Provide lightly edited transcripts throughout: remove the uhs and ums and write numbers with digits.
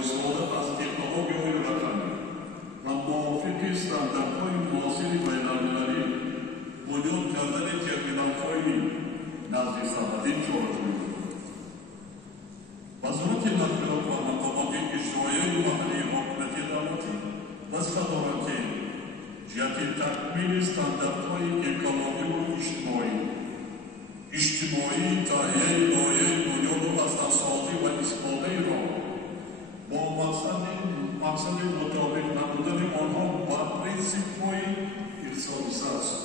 استفاده از تکنولوژی‌های رقمی و موافق استانداردهای معاصر بین‌المللی بنیاد کردن ترمینال‌های نقل سرحدی جغرافیایی وزارت نقلیات و مقامات اجرایی محلی حکومت دولتی وظیفه دارد که جهت تکمیل استانداردهای اکولوژی و اجتماعی تهیه لایحه بنیاد از اساسی و استفاده را با مقصد مطابق نمودن آنها با پرینسیپ‌های اقتصادی است.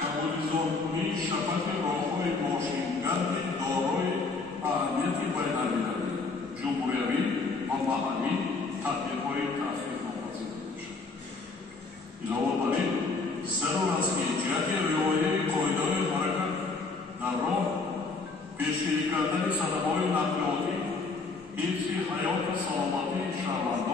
کمالیزان‌کنی شبکه راه‌های ماشین‌گرد دارای اهمیت بین‌المللی، جمهوری و محلی تطبیق‌های تأخیرناپذیر باشد. علاوه بر این ضرور است که جهت رعایت قاعده‌های حرکت در راه پیشگیری کردن صدمه‌های نقلیاتی حفظ حیات و سلامتی شهروندان